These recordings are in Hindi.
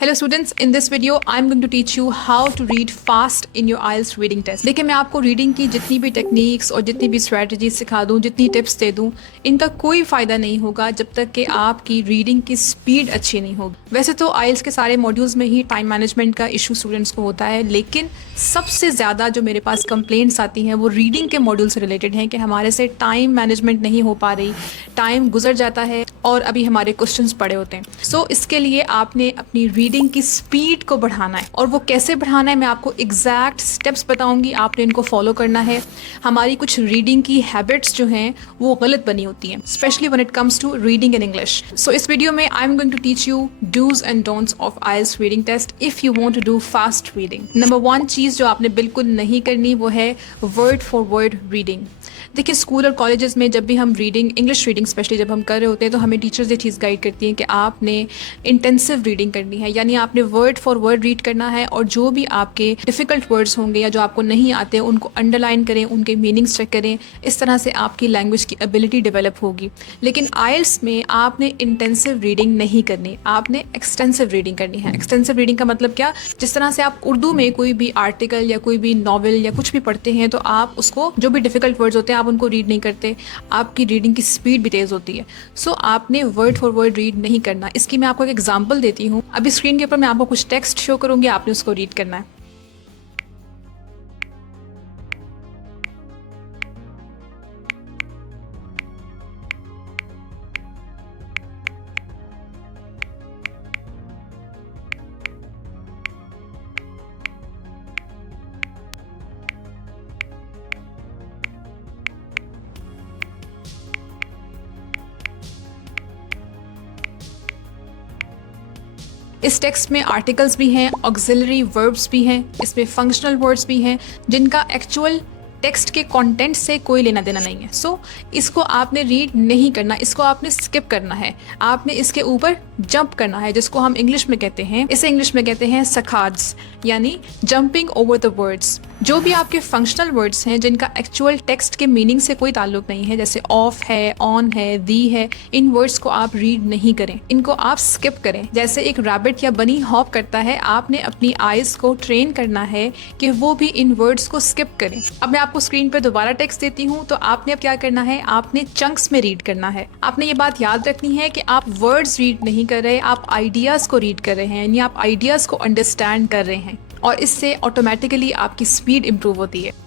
Hello students, in this video I'm going to teach you how to read fast in your IELTS reading test। देखिए मैं आपको रीडिंग की जितनी भी टेक्निक्स और जितनी भी स्ट्रैटेजी सिखा दूं, जितनी टिप्स दे दूं, इनका कोई फ़ायदा नहीं होगा जब तक कि आपकी रीडिंग की स्पीड अच्छी नहीं होगी। वैसे तो IELTS के सारे मॉड्यूल्स में ही टाइम मैनेजमेंट का इशू स्टूडेंट्स को होता है, लेकिन सबसे ज़्यादा जो मेरे पास कंप्लेंट्स आती हैं वो रीडिंग के मॉड्यूल से रिलेटेड हैं कि हमारे से टाइम मैनेजमेंट नहीं हो पा रही, टाइम गुजर जाता है और अभी हमारे क्वेश्चंस पड़े होते हैं। सो इसके लिए आपने अपनी रीडिंग की स्पीड को बढ़ाना है, और वो कैसे बढ़ाना है मैं आपको एग्जैक्ट स्टेप्स बताऊंगी, आपने इनको फॉलो करना है। हमारी कुछ रीडिंग की हैबिट्स जो हैं वो गलत बनी होती हैं, specially when it comes to reading in English. So इस वीडियो में I am going to teach you dos and don'ts of IELTS reading test if you want to do fast reading. Number 1 चीज़ जो आपने बिल्कुल नहीं करनी वो है वर्ड फॉर वर्ड रीडिंग। देखिए स्कूल और कॉलेजेस में जब भी हम रीडिंग, इंग्लिश रीडिंग स्पेशली जब हम कर रहे होते हैं, तो हमें टीचर्स ये चीज़ गाइड करती हैं कि आपने इंटेंसिव रीडिंग करनी है, यानी आपने वर्ड फॉर वर्ड रीड करना है, और जो भी आपके डिफ़िकल्ट वर्ड्स होंगे या जो आपको नहीं आते उनको अंडरलाइन करें, उनके मीनिंग्स चेक करें। इस तरह से आपकी लैंग्वेज की एबिलिटी डेवलप होगी। लेकिन IELTS में आपने इंटेंसिव रीडिंग नहीं करनी, आपने एक्सटेंसिव रीडिंग करनी है। एक्सटेंसिव रीडिंग का मतलब क्या? जिस तरह से आप उर्दू में कोई भी आर्टिकल या कोई भी नॉवल या कुछ भी पढ़ते हैं, तो आप उसको, जो भी डिफ़िकल्ट वर्ड्स होते हैं आप उनको रीड नहीं करते, आपकी रीडिंग की स्पीड भी तेज़ होती है। सो आपने वर्ड फॉर वर्ड रीड नहीं करना। इसकी मैं आपको एक एग्जांपल देती हूँ। अभी स्क्रीन के ऊपर मैं आपको कुछ टेक्स्ट शो करूँगी, आपने उसको रीड करना है। इस टेक्स्ट में आर्टिकल्स भी हैं, ऑक्सिलरी वर्ब्स भी हैं, इसमें फंक्शनल वर्ड्स भी हैं जिनका एक्चुअल टेक्स्ट के कंटेंट से कोई लेना देना नहीं है। सो इसको आपने रीड नहीं करना, इसको आपने स्किप करना है, आपने इसके ऊपर जंप करना है, जिसको हम इंग्लिश में कहते हैं, इसे इंग्लिश में कहते हैं सखार्ड्स, यानी जंपिंग ओवर द वर्ड्स। जो भी आपके फंक्शनल वर्ड्स हैं जिनका एक्चुअल टेक्स्ट के मीनिंग से कोई ताल्लुक नहीं है, जैसे ऑफ है, ऑन है, दी है, इन वर्ड्स को आप रीड नहीं करें, इनको आप स्किप करें। जैसे एक रैबिट या बनी हॉप करता है, आपने अपनी आइज को ट्रेन करना है कि वो भी इन वर्ड्स को स्किप करें। अब मैं आपको स्क्रीन पे दोबारा टेक्स्ट देती हूँ, तो आपने अब क्या करना है, आपने चंक्स में रीड करना है। आपने ये बात याद रखनी है कि आप वर्ड्स रीड नहीं कर रहे, आप आइडियाज को रीड कर रहे हैं, यानी आप आइडियाज को अंडरस्टैंड कर रहे हैं, और इससे ऑटोमेटिकली आपकी स्पीड इंप्रूव होती है।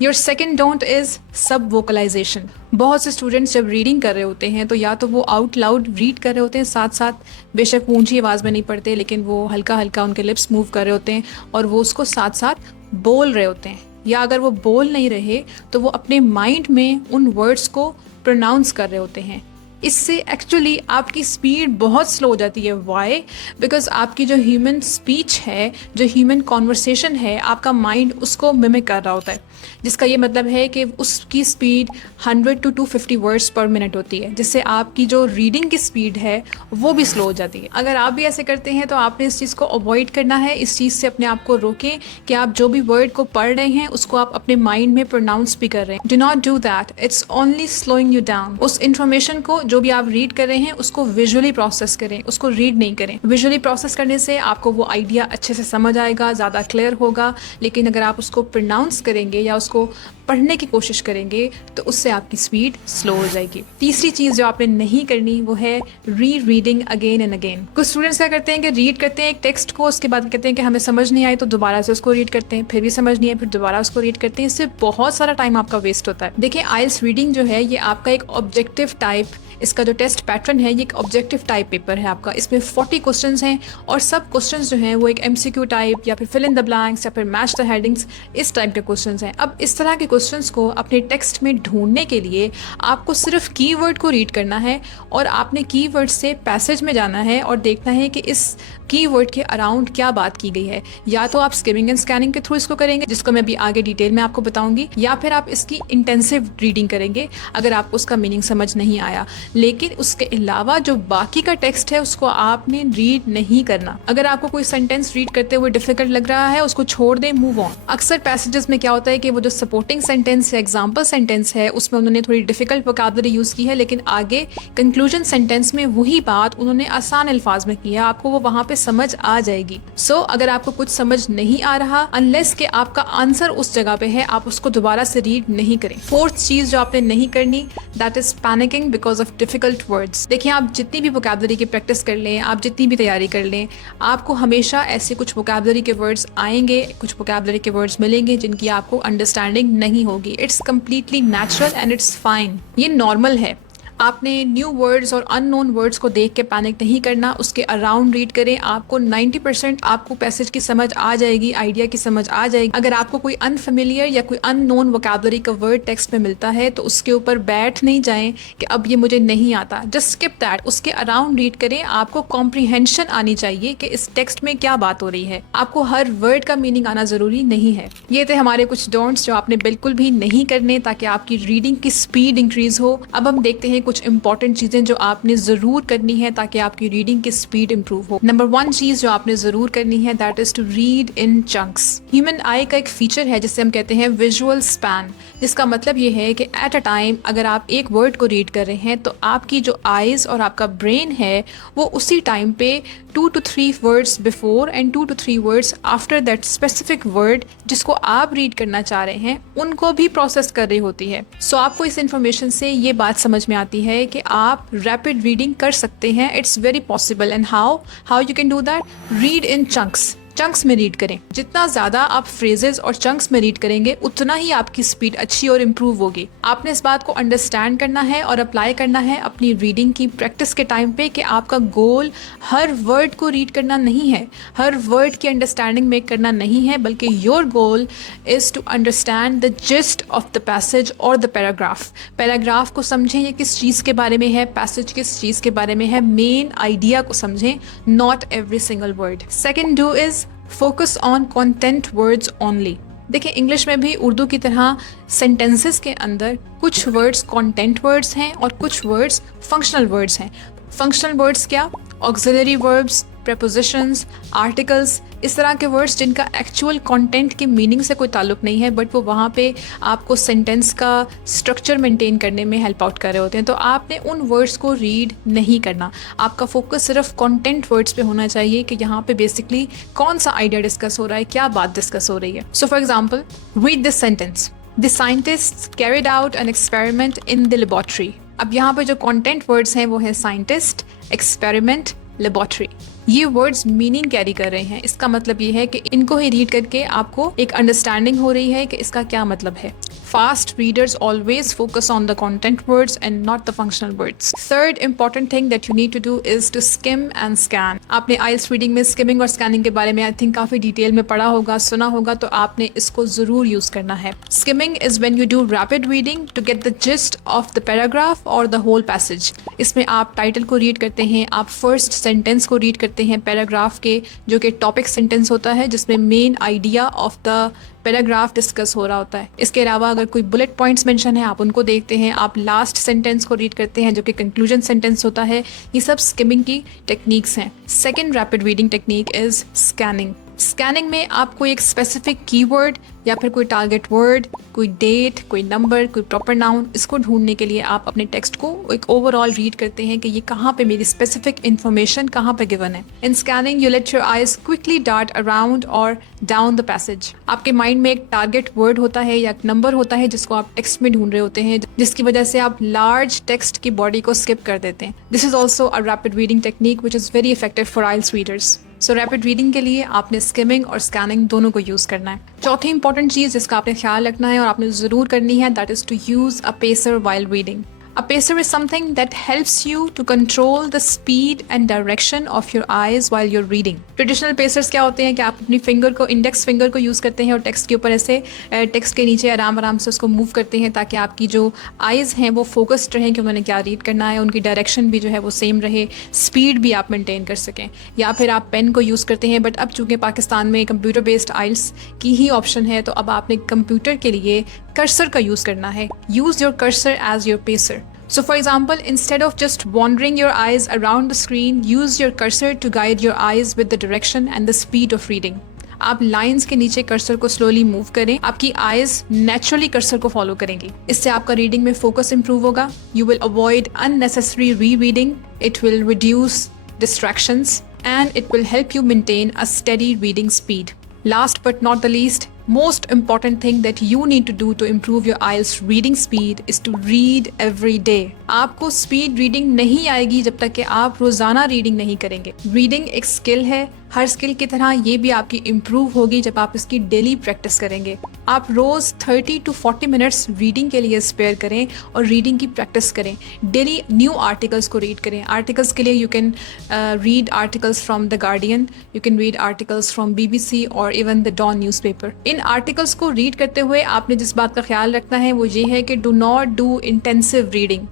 योर सेकेंड डोंट इज़ सब वोकलाइजेशन। बहुत से स्टूडेंट्स जब रीडिंग कर रहे होते हैं तो या तो वो आउट लाउड रीड कर रहे होते हैं, साथ साथ बेशक वो ऊंची आवाज़ में नहीं पढ़ते, लेकिन वो हल्का हल्का उनके लिप्स मूव कर रहे होते हैं और वो उसको साथ साथ बोल रहे होते हैं, या अगर वो बोल नहीं रहे तो वो अपने माइंड में उन वर्ड्स को प्रोनाउंस कर रहे होते हैं। इससे एक्चुअली आपकी स्पीड बहुत स्लो हो जाती है। वाई? बिकॉज आपकी जो ह्यूमन स्पीच है, जो ह्यूमन कॉन्वर्सेशन है, आपका माइंड उसको मिमिक कर रहा होता है, जिसका ये मतलब है कि उसकी स्पीड 100 to 250 वर्ड्स पर मिनट होती है, जिससे आपकी जो रीडिंग की स्पीड है वो भी स्लो हो जाती है। अगर आप भी ऐसे करते हैं तो आपने इस चीज़ को अवॉइड करना है, इस चीज़ से अपने आप को रोकें कि आप जो भी वर्ड को पढ़ रहे हैं उसको आप अपने माइंड में प्रोनाउंस भी कर रहे हैं। Do not do that, it's only slowing you down. उस इन्फॉर्मेशन को, जो भी आप रीड कर रहे हैं, उसको विजुअली प्रोसेस करें, उसको रीड नहीं करें। विजुअली प्रोसेस करने से आपको वो आइडिया अच्छे से समझ आएगा, ज़्यादा क्लियर होगा, लेकिन अगर आप उसको प्रोनाउंस करेंगे या उसको पढ़ने की कोशिश करेंगे तो उससे आपकी स्पीड स्लो हो जाएगी। तीसरी चीज़ जो आपने नहीं करनी वो है री रीडिंग अगेन एंड अगेन। कुछ स्टूडेंट्स क्या करते हैं कि रीड करते हैं एक टेक्स्ट को, उसके बाद कहते हैं कि हमें समझ नहीं आई, तो दोबारा से उसको रीड करते हैं, फिर भी समझ नहीं आई, फिर दोबारा उसको रीड करते हैं। इससे बहुत सारा टाइम आपका वेस्ट होता है। देखिए IELTS रीडिंग जो है ये आपका एक ऑब्जेक्टिव टाइप इसका जो टेस्ट पैटर्न है ये एक ऑब्जेक्टिव टाइप पेपर है आपका। इसमें 40 क्वेश्चंस हैं और सब क्वेश्चंस जो हैं वो एक MCQ टाइप या फिर फिल इन द ब्लैंक्स या फिर मैच द हेडिंग्स, इस टाइप के क्वेश्चंस हैं। अब इस तरह के क्वेश्चंस को अपने टेक्स्ट में ढूंढने के लिए आपको सिर्फ कीवर्ड को रीड करना है और आपने कीवर्ड से पैसेज में जाना है और देखना है कि इस कीवर्ड के अराउंड क्या बात की गई है। या तो आप स्किमिंग एंड स्कैनिंग के थ्रू इसको करेंगे, जिसको मैं अभी आगे डिटेल में आपको बताऊंगी, या फिर आप इसकी इंटेंसिव रीडिंग करेंगे अगर आपको उसका मीनिंग समझ नहीं आया। लेकिन उसके अलावा जो बाकी का टेक्स्ट है उसको आपने रीड नहीं करना। अगर आपको कोई सेंटेंस रीड करते हुए डिफिकल्ट लग रहा है उसको छोड़ दें, मूव ऑन। अक्सर पैसेजेस में क्या होता है कि वो जो सपोर्टिंग सेंटेंस या एग्जाम्पल सेंटेंस है उसमें उन्होंने थोड़ी डिफिकल्ट वोकैबुलरी यूज़ की है, लेकिन आगे कंक्लूजन सेंटेंस में वही बात उन्होंने आसान अल्फाज में की है, आपको वो वहाँ पे समझ आ जाएगी। सो अगर आपको कुछ समझ नहीं आ रहा, अनलेस कि आपका आंसर उस जगह पे है, आप उसको दोबारा से रीड नहीं करें। फोर्थ चीज जो आपने नहीं करनी, that is panicking because of difficult words. देखिए, आप जितनी भी वोकैबुलरी की प्रैक्टिस कर लें, आप जितनी भी तैयारी कर लें, आपको हमेशा ऐसे कुछ वोकैबुलरी के वर्ड्स आएंगे, कुछ वोकैबुलरी के वर्ड्स मिलेंगे जिनकी आपको अंडरस्टैंडिंग नहीं होगी। It's completely natural and it's fine, ये नॉर्मल है। आपने न्यू वर्ड्स और अननोन वर्ड्स को देख के पैनिक नहीं करना, उसके अराउंड रीड करें। आपको 90% आपको पैसेज की समझ आ जाएगी, आइडिया की समझ आ जाएगी। अगर आपको कोई अनफेमिलियर या कोई अननोन वोकैबुलरी का वर्ड टेक्स्ट में मिलता है तो उसके ऊपर बैठ नहीं जाएं कि अब ये मुझे नहीं आता, जस्ट स्किप दैट। उसके अराउंड रीड करें। आपको कॉम्प्रीहेंशन आनी चाहिए कि इस टेक्स्ट में क्या बात हो रही है। आपको हर वर्ड का मीनिंग आना जरूरी नहीं है। ये थे हमारे कुछ डोंट्स जो आपने बिल्कुल भी नहीं करने ताकि आपकी रीडिंग की स्पीड इंक्रीज हो। अब हम देखते हैं कुछ इंपॉर्टेंट चीजें जो आपने जरूर करनी है ताकि आपकी रीडिंग की स्पीड इंप्रूव हो। नंबर 1 चीज जो आपने जरूर करनी है, that is to read in chunks. Human eye का एक फीचर है जिसे हम कहते हैं विजुअल स्पैन, जिसका मतलब ये है कि एट अ टाइम अगर आप एक वर्ड को रीड कर रहे हैं तो आपकी जो आईज और आपका ब्रेन है वो उसी टाइम पे 2 to 3 words before and 2 to 3 words after that specific word जिसको आप रीड करना चाह रहे हैं उनको भी प्रोसेस कर रही होती है। सो आपको इस इंफॉर्मेशन से ये बात समझ में आती है कि आप रैपिड रीडिंग कर सकते हैं। It's very possible. And how you can do that? Read in chunks. Chunks में रीड करें। जितना ज़्यादा आप फ्रेजेस और चंक्स में रीड करेंगे उतना ही आपकी स्पीड अच्छी और इम्प्रूव होगी। आपने इस बात को अंडरस्टैंड करना है और अप्लाई करना है अपनी रीडिंग की प्रैक्टिस के टाइम पे कि आपका गोल हर वर्ड को रीड करना नहीं है, हर वर्ड की अंडरस्टैंडिंग मेक करना नहीं है, बल्कि your goal is to understand the gist of the passage और द पैराग्राफ। पैराग्राफ को समझें ये किस चीज़ के बारे में है, पैसेज किस चीज़ के बारे में है, मेन आइडिया को समझें, not every single word. Second do is focus on content words only. देखिए, इंग्लिश में भी उर्दू की तरह सेंटेंसेस के अंदर कुछ वर्ड्स कंटेंट वर्ड्स हैं और कुछ वर्ड्स फंक्शनल वर्ड्स हैं। फंक्शनल वर्ड्स क्या? ऑक्सिलरी वर्ब्स, प्रेपोजिशंस, आर्टिकल्स, इस तरह के वर्ड्स जिनका एक्चुअल कंटेंट के मीनिंग से कोई ताल्लुक नहीं है, बट वो वहाँ पे आपको सेंटेंस का स्ट्रक्चर मेंटेन करने में हेल्प आउट कर रहे होते हैं। तो आपने उन वर्ड्स को रीड नहीं करना। आपका फोकस सिर्फ कंटेंट वर्ड्स पे होना चाहिए कि यहाँ पे बेसिकली कौन सा आइडिया डिस्कस हो रहा है, क्या बात डिस्कस हो रही है। So for example, read this sentence, the scientist carried out an experiment in the laboratory. अब यहाँ पे जो कंटेंट वर्ड्स हैं वो है साइंटिस्ट, एक्सपेरिमेंट, लेबोरेटरी। ये वर्ड्स मीनिंग कैरी कर रहे हैं। इसका मतलब ये है कि इनको ही रीड करके आपको एक अंडरस्टैंडिंग हो रही है कि इसका क्या मतलब है। Fast readers always focus on the content words and not the functional words. Third important thing that you need to do is to skim and scan. आपने IELTS reading में skimming और scanning के बारे में I think काफ़ी डिटेल में पढ़ा होगा, सुना होगा, तो आपने इसको ज़रूर यूज़ करना है। Skimming is when you do rapid reading to get the gist of the paragraph or the whole passage. इसमें आप टाइटल को रीड करते हैं, आप फर्स्ट सेंटेंस को रीड करते हैं पैराग्राफ के, जो कि टॉपिक सेंटेंस होता है जिसमें main idea of the paragraph discuss हो रहा होता है। इसके अलावा अगर कोई बुलेट पॉइंट्स मेंशन है आप उनको देखते हैं, आप लास्ट सेंटेंस को रीड करते हैं जो कि कंक्लूजन सेंटेंस होता है। ये सब स्किमिंग की टेक्निक्स हैं। Second rapid reading technique is scanning. Scanning में आपको एक स्पेसिफिक कीवर्ड या फिर कोई टारगेट वर्ड, कोई डेट, कोई नंबर, कोई प्रॉपर नाउन, इसको ढूंढने के लिए आप अपने टेक्स्ट को एक ओवरऑल रीड करते हैं कि ये कहाँ पे मेरी स्पेसिफिक इन्फॉर्मेशन कहाँ पे गिवन है। In scanning you let your eyes quickly dart around और डाउन द पैसेज। आपके माइंड में एक टारगेट वर्ड होता है या एक नंबर होता है जिसको आप टेक्स्ट में ढूंढ रहे होते हैं, जिसकी वजह से आप लार्ज टेक्स्ट की बॉडी को स्किप कर देते हैं। This is also a rapid reading technique which is very effective for IELTS readers. So rapid reading के लिए आपने स्किमिंग और स्कैनिंग दोनों को यूज़ करना है। चौथी इंपॉर्टेंट चीज़ जिसका आपने ख्याल रखना है और आपने ज़रूर करनी है, that is to use a pacer while reading. A pacer is something that helps you to control the speed and direction of your eyes while you're reading. Traditional pacers क्या होते हैं कि आप अपनी फिंगर को, इंडेक्स फिंगर को यूज़ करते हैं और टेक्स्ट के ऊपर ऐसे टेक्स्ट के नीचे आराम आराम से उसको मूव करते हैं ताकि आपकी जो आइज़ हैं वो फोकस्ड रहें कि उन्होंने क्या रीड करना है, उनकी डायरेक्शन भी जो है वो सेम रहे, स्पीड भी आप मेंटेन कर सकें। या फिर आप पेन को यूज़ करते हैं, बट अब चूँकि पाकिस्तान में कंप्यूटर बेस्ड आइल्स की ही ऑप्शन है तो अब आपने कंप्यूटर के लिए कर्सर का यूज़ करना है। Use your cursor as your pacer. So for example, instead of just wandering your eyes around the screen, use your cursor to guide your eyes with the direction and the speed of reading. आप लाइंस के नीचे कर्सर को स्लोली मूव करें, आपकी आइज नेचुरली कर्सर को फॉलो करेंगी। इससे आपका रीडिंग में फोकस इंप्रूव होगा। यू विल अवॉइड अननेसेसरी री reading, it will reduce distractions, and it will help you maintain a steady reading speed. Last but not the least, most important thing that you need to do to improve your IELTS reading speed is to read every day. आपको स्पीड रीडिंग नहीं आएगी जब तक कि आप रोज़ाना रीडिंग नहीं करेंगे। रीडिंग एक स्किल है, हर स्किल की तरह ये भी आपकी इम्प्रूव होगी जब आप इसकी डेली प्रैक्टिस करेंगे। आप रोज़ 30 to 40 मिनट्स रीडिंग के लिए स्पेयर करें और रीडिंग की प्रैक्टिस करें। डेली न्यू आर्टिकल्स को रीड करें। आर्टिकल्स के लिए you can read articles from the Guardian, you can read articles from BBC और इवन द डॉन न्यूज़पेपर। इन आर्टिकल्स को रीड करते हुए आपने जिस बात का ख्याल रखना है वो ये है कि do not do intensive reading.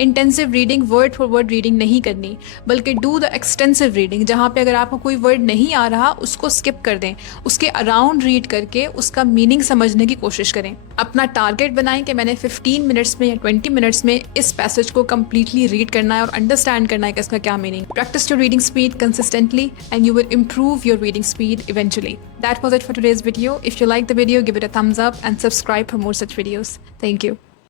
Intensive reading word for word reading नहीं करनी, बल्कि डू द एक्सटेंसिव रीडिंग, जहाँ पे अगर आपको कोई वर्ड नहीं आ रहा उसको स्किप कर दें, उसके अराउंड रीड करके उसका मीनिंग समझने की कोशिश करें। अपना टारगेट बनाएं कि मैंने 15 मिनट्स में या 20 मिनट्स में इस पैसेज को कम्प्लीटली रीड करना है और अंडरस्टैंड करना है कि इसका क्या meaning. Practice your reading speed consistently and you will improve your reading speed eventually. That was it for today's video. If you like the video, give it a thumbs up and subscribe for more such videos. Thank you.